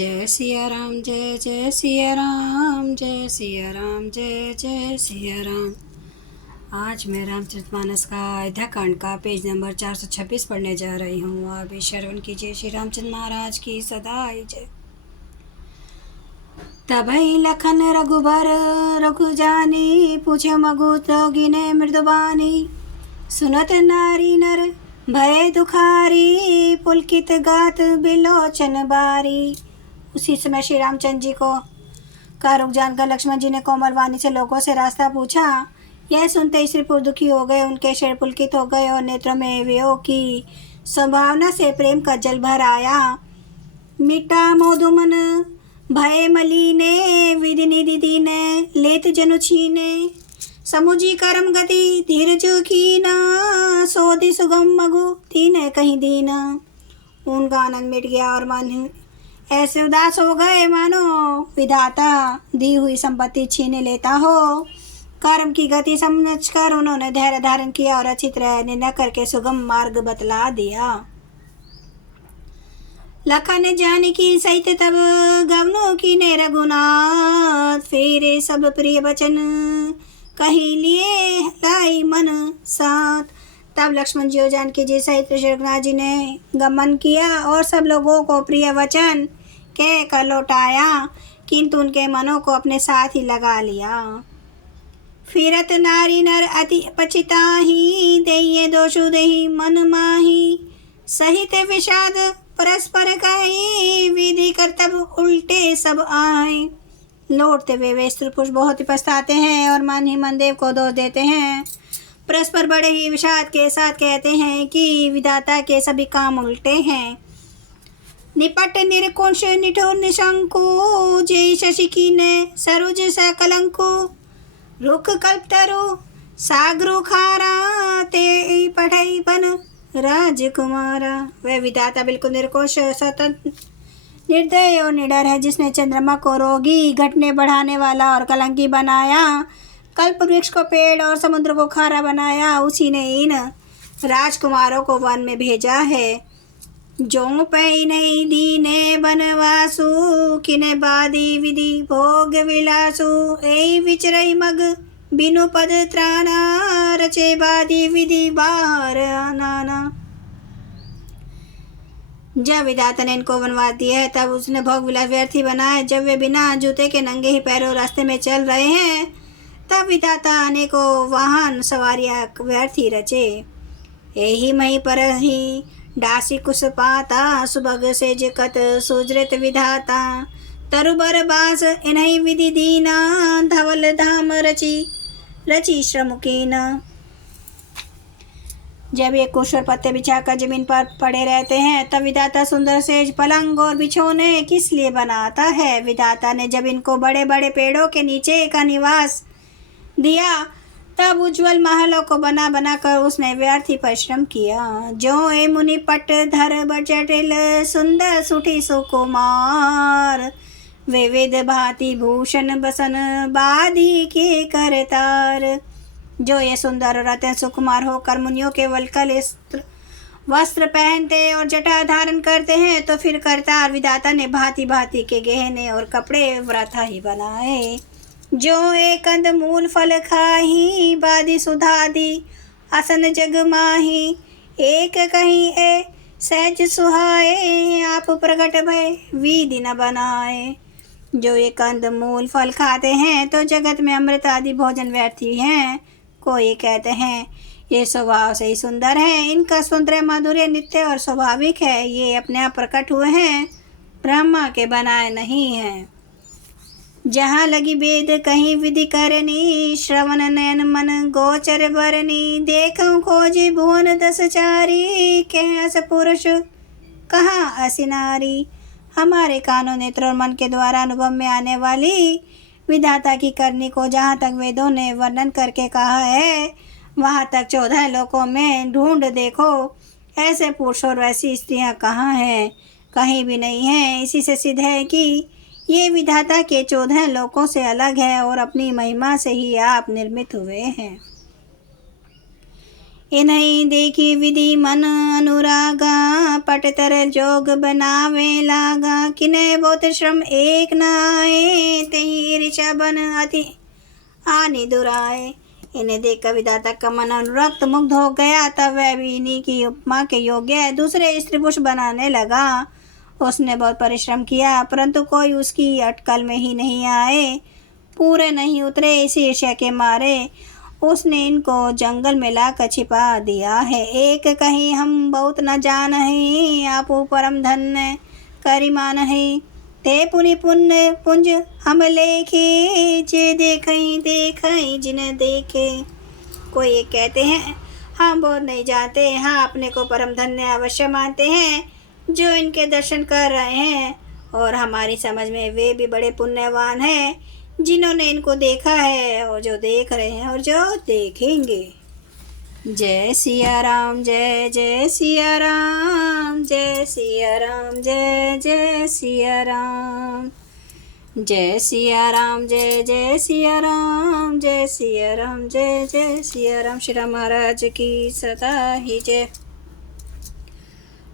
जय सिया राम, जय जय सिया राम, जय सिया राम, जय जय सिया राम। आज मैं रामचरितमानस का अयोध्या कांड का पेज नंबर 426 पढ़ने जा रही हूँ। आप भी श्रवण कीजिए। श्री रामचंद्र महाराज की सदा जय। तबई लखन रघुबर रघु जानी, पूछे मगु रोगिने मृदुबानी। सुनत नारी नर भय दुखारी, पुलकित गात बिलोचन बारी। उसी समय श्री रामचंद्र जी को का रुक जानकर लक्ष्मण जी ने कोमल वाणी से लोगों से रास्ता पूछा। यह सुनते ही श्रीपुर दुखी हो गए, उनके शरीर पुलकित हो गए और नेत्रों में वियोग की संभावना से प्रेम का जल भर आया। मिटा मोदुमन भय मलीने, विधि निधि दीने लेत जनु छीने। समुझी करम गति धीरज कीना, सोधि सुगम मगु दीन कहीं दीना। उनका आनंद मिट गया और मन ऐसे उदास हो गए मानो विधाता दी हुई संपत्ति छीने लेता हो। कर्म की गति समझकर उन्होंने धैर्य धारण किया और अच्छी तरह निर्णय करके सुगम मार्ग बतला दिया। लखन जानकी सहित तब गवनो की ने रघुनाथ, फेरे सब प्रिय वचन कही लिए लाई मन साथ। तब लक्ष्मण जी और जानकी जी सहित श्री रघुनाथ जी ने गमन किया और सब लोगों को प्रिय वचन कह कर लौटाया, किंतु उनके मनों को अपने साथ ही लगा लिया। फिरत नारी नर अति पछिताही, देहिए दोषु देहि मन माही। सहित विषाद परस्पर कही, विधि कर्तव्य उल्टे सब आए। लौटते हुए वे स्त्री पुरुष बहुत ही पछताते हैं और मन ही मन देव को दोष देते हैं। परस्पर बड़े ही विषाद के साथ कहते हैं कि विधाता के सभी काम उल्टे हैं। निपट निरकुंश निठुर निशंकु, जय शशिकी ने सरुज सकलंकु। रुख कल्पतरु सागरु खारा, ते पढ़ई बन राजकुमारा। वह विधाता बिल्कुल निरकुश, स्वतंत्र, निर्दय और निडर है, जिसने चंद्रमा को रोगी, घटने बढ़ाने वाला और कलंकी बनाया, कल्प वृक्ष को पेड़ और समुद्र को खारा बनाया। उसी ने इन राजकुमारों को वन में भेजा है। जो पै नहीं दीने बनवासु, किने बादी विधि भोग विलासु। ए विचरई मग बिनु पद त्राना, रचे बादी विधि बाहर आना। जब विधाता ने इनको वनवास दिया है, तब उसने भोग विलास व्यर्थी बनाए। जब वे बिना जूते के नंगे ही पैरों रास्ते में चल रहे हैं, तब विधाता अनेकों वाहन सवारियां व्यर्थी रचे। यही मही पर ही डासी कुश पाता, सुभग से जिकत सुजृत विधाता। तरुबर बास इन्हीं विधि दीना, धवल धाम रची श्रम कीना। जब ये कुश और पत्ते बिछाकर जमीन पर पड़े रहते हैं, तब विधाता सुंदर सेज पलंग और बिछौने किस लिए बनाता है। विधाता ने जब इनको बड़े बड़े पेड़ों के नीचे का निवास दिया, तब उज्जवल महलों को बना बना कर उसने व्यर्थी परिश्रम किया। जो ए मुनि पट धर बजटिल, सुंदर सुठी सुकुमार। विविध भांति भूषण बसन, बादी के करतार। जो ये सुंदर और अत्यंत सुकुमार होकर मुनियों के वल्कल वस्त्र पहनते और जटा धारण करते हैं, तो फिर करतार विधाता ने भांति भांति के गहने और कपड़े व्रथा ही बनाए। जो एक कंद मूल फल खाही, बादी सुधादी असन जग माही। एक कहीं ए सहज सुहाए, आप प्रकट भय विधि न बनाए। जो ये कंद मूल फल खाते हैं, तो जगत में अमृत आदि भोजन व्यर्थी हैं। कोई कहते हैं ये स्वभाव से ही सुंदर है, इनका सौंदर्य माधुर्य नित्य और स्वाभाविक है, ये अपने आप प्रकट हुए हैं, ब्रह्मा के बनाए नहीं हैं। जहाँ लगी वेद कहीं विधि करनी, श्रवण नयन मन गोचर बरनी। देखूं खोजी भुवन दस चारी, कह अस पुरुष कहाँ असी नारी। हमारे कानों नेत्र और मन के द्वारा अनुभव में आने वाली विधाता की करनी को जहाँ तक वेदों ने वर्णन करके कहा है, वहाँ तक 14 लोकों में ढूंढ देखो, ऐसे पुरुष और वैसी स्त्रियाँ कहाँ हैं, कहीं भी नहीं हैं। इसी से सिद्ध है कि ये विधाता के 14 लोकों से अलग है और अपनी महिमा से ही आप निर्मित हुए हैं। इन्हीं देखी विधि मन अनुरागा, पट तरल जोग बनावे लागा। किन्हें बहुत श्रम एक न आए, तेहि ऋषा बन अति आनि दुराए। इन्हें देखकर विधाता का मन अनुरक्त मुग्ध हो गया। तब वह भी इन्हीं की उपमा के योग्य दूसरे स्त्री पुरुष बनाने लगा। उसने बहुत परिश्रम किया, परंतु कोई उसकी अटकल में ही नहीं आए, पूरे नहीं उतरे। इसी ईर्ष्या के मारे उसने इनको जंगल में लाकर छिपा दिया है। एक कहीं हम बहुत न जानहि, आपो परम धन्य करिमान है। ते पुनि पुण्य पुंज हम लेखे, जे देखई देखई जिन्हें देखे। कोई ये कहते हैं हम बहुत नहीं जानते, हाँ अपने को परम धन्य अवश्य मानते हैं जो इनके दर्शन कर रहे हैं, और हमारी समझ में वे भी बड़े पुण्यवान हैं जिन्होंने इनको देखा है, और जो देख रहे हैं और जो देखेंगे। जय सिया राम, जय जय सिया राम, जय सिया राम, जय जय सिया राम। जय सिया राम, जय जय सिया राम, जय सिया राम, जय जय सिया राम। श्री राम महाराज की सदा ही जय।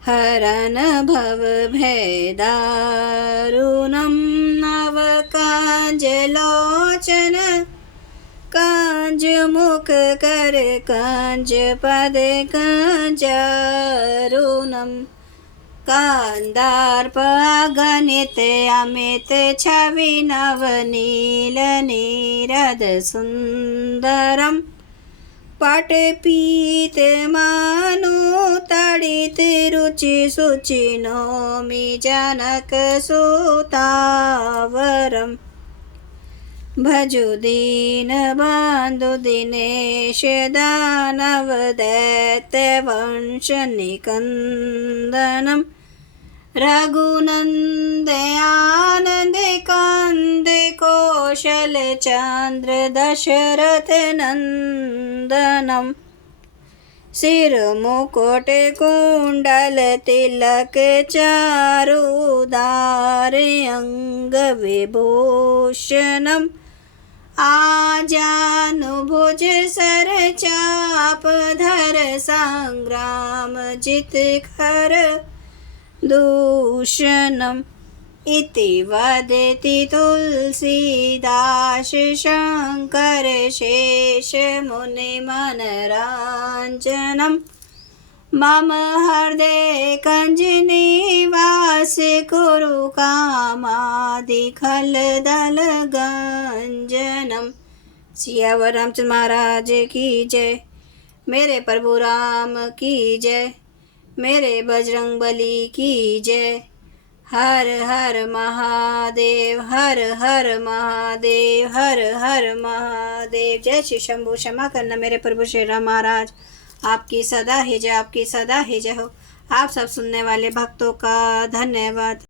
हरन भव भय दारुणं, नव कांज लोचन, कांज मुख कर कांज पद कांजारुणम। कांदार्प अगणित अमित छवि नवनील नीरद सुंदरम। पट पीत मानु तड़ित रुचि सुचि नौमि जनक सुतावरम। भजु दीन बंधु दिनेश दानव दैत्य वंश निकंदनम। रघुनंद आनंद कंद कौशल चंद्र दशरथ नंदनम। सिर मुकुट कुंडल तिलक चारुदार अंग विभूषणम। आजानुभुज सर चाप धर संग्राम जित खर दूषणम। इति वदति तुलसीदास शंकर शेष मुनि मनरांजनम। मम हृदय कंज निवास कुरु कामादि खल दल गंजनम। सियावर रामचंद्र महाराज की जय। मेरे प्रभु राम की जय। मेरे बजरंग बली की जय। हर हर महादेव, हर हर महादेव, हर हर महादेव। जय श्री शंभु। क्षमा करना मेरे प्रभु श्री राम महाराज, आपकी सदा ही जय, आपकी सदा ही जय हो। आप सब सुनने वाले भक्तों का धन्यवाद।